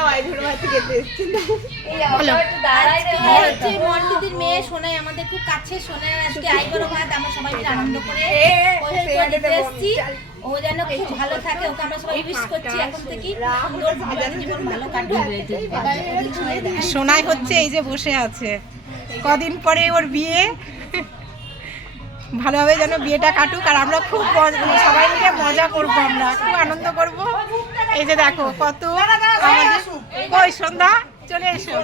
আমরাও আইবুড়ো ভাত খেতে এসেছি। মন্টিদির মেয়ে সোনাই আমাদের খুব কাছে। সোনাই আজকে আইবুড়ো ভাত আমরা সবাই মিলে আনন্দ করে এসেছি। ও যেন খুব ভালো থাকে, ওকে আমরা সবাই উইশ করছি এখন থেকে সুন্দর জীবন ভালো কাটবে। সোনাই হচ্ছে এই যে বসে আছে, কদিন পরে ওর বিয়ে, ভালোভাবে যেন বিয়েটা কাটুক। আর আমরা খুব সবাই মিলে মজা করবো, আমরা খুব আনন্দ করব। এই যে দেখো কত ওই সন্ধ্যা চলে এসো,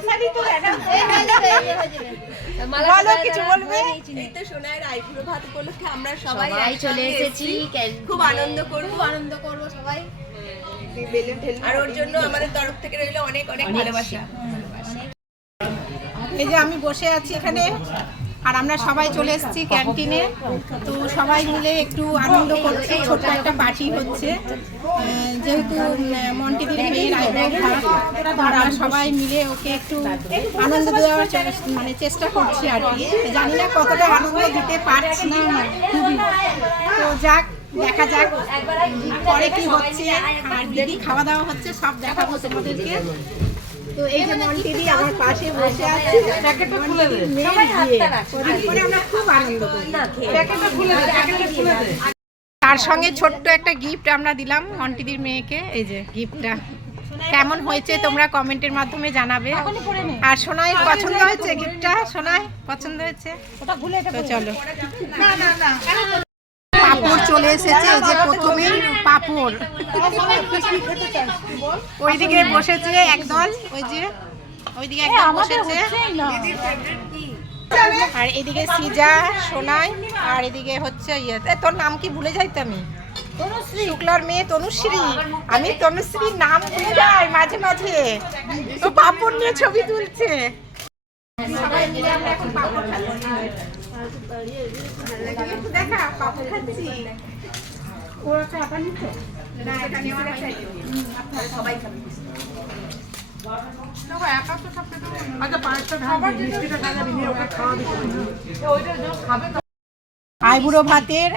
বলো কিছু বলবে। এই তো সোনাইয়ের আইবুড়ো ভাত উপলক্ষে আমরা সবাই চলে এসেছি, খুব আনন্দ করব সবাই। আর ওর জন্য আমাদের তরফ থেকে রইল অনেক অনেক ভালোবাসা। এই যে আমি বসে আছি এখানে, আর আমরা সবাই চলে এসেছি ক্যান্টিনে। তো সবাই মিলে একটু আনন্দ করছি, ছোট্ট একটা পার্টি হচ্ছে। যেহেতু মন্টিদির মেয়ের আইবুড়ো ভাত, আমরা সবাই মিলে ওকে একটু আনন্দ দেওয়ার মানে চেষ্টা করছি আর কি। জানি না কতটা আনন্দ দিতে পারছি, তো যাক, দেখা যাক পরে কি হচ্ছে। আর দিদি খাওয়া দাওয়া হচ্ছে, সব দেখাবো তোমাদেরকে। তো এই যে মন্টিদি আমার পাশে বসে আছে, প্যাকেটটা খুলে দে, আমরা খুব আনন্দ করি। প্যাকেটটা খুলে দে, প্যাকেটটা খুলে দে। তার সঙ্গে ছোট্ট একটা গিফট আমরা দিলাম মন্টিদির মেয়েকে। এই যে গিফটটা কেমন হয়েছে তোমরা কমেন্টের মাধ্যমে জানাবে। আর সোনাই পছন্দ হয়েছে গিফটটা? সোনাই পছন্দ হয়েছে? তো চলো, পাপড় চলে এসেছে। এই যে প্রথমেই পাপড়, ওইদিকে বসেছে একদল, ওই যে ওইদিকে একদল বসেছে। আর এদিকে সিজা, সোনাই, আর এদিকে হচ্ছে ইয়ে, তোর নাম কি ভুলে যাইতে আমি, শুক্লার মেয়ে তনুশ্রী। আমি তনুশ্রীর নাম ভুলে যাই মাঝে মাঝে, তো পাপড় নিয়ে ছবি তুলছে। সবাই মিলে আমরা এখন পাপড় খাচ্ছি। দেখা পাপড় খাচ্ছি। ওরা চাপা নিচ্ছে না, এটা নেওয়া হয়নি, আপনারা সবাই খাবেন। আইবুড়ো ভাতের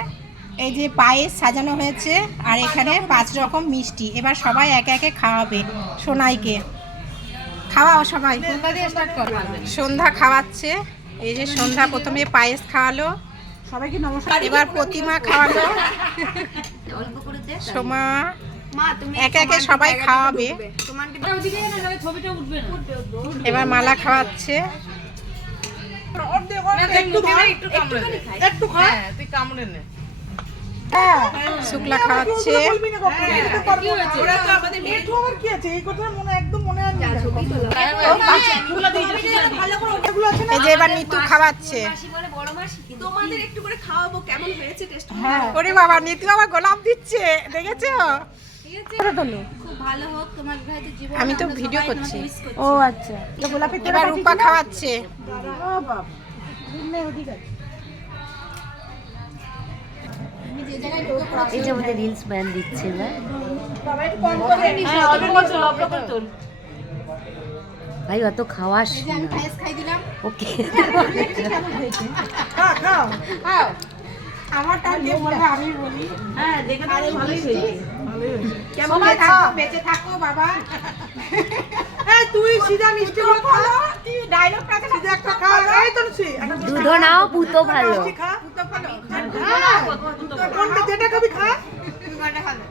এই যে পায়েস সাজানো হয়েছে, আর এখানে 5 রকম মিষ্টি। এবার সবাই একে একে খাওয়াবে সোনাইকে। খাওয়াও সবাই, সন্ধ্যা খাওয়াচ্ছে। এই যে সন্ধ্যা প্রথমে পায়েস খাওয়ালো সবাইকে, নমস্কার। এবার প্রতিমা খাওয়ালো, সোমা, একে একে সবাই খাওয়াবে। এবার মালা খাওয়াচ্ছে। শুক্লা খাওয়াচ্ছে। এই যে এবার নিতু খাওয়াচ্ছে। তোমাদের একটু করে খাওয়াবো, কেমন হয়েছে টেস্ট? ওরে বাবা, নিতু আবার গোলাপ দিচ্ছে, দেখেছো? আমি তো ভিডিও করছি। ও আচ্ছা, এবার রূপা খাওয়াচ্ছে। এই যে আমাদের রিলস ব্যান দিচ্ছে না, ভাই অত খাওয়াস ওকে। আমারটা দিয়ে বলবে, আমি বলি। হ্যাঁ, দেখে তো ভালোই হয়েছে। কেমন বেঁচে থাকো বাবা। এই তুই সিধা মিষ্টি গুলো খা, তুই ডায়লগটা সিধা একটা খা। এই তো ছি, দুধ নাও, পুতো ভালো। পুতো ভালো। হ্যাঁ, কোনটা যেটা খাবি খা, তুই কোনটা খাবি।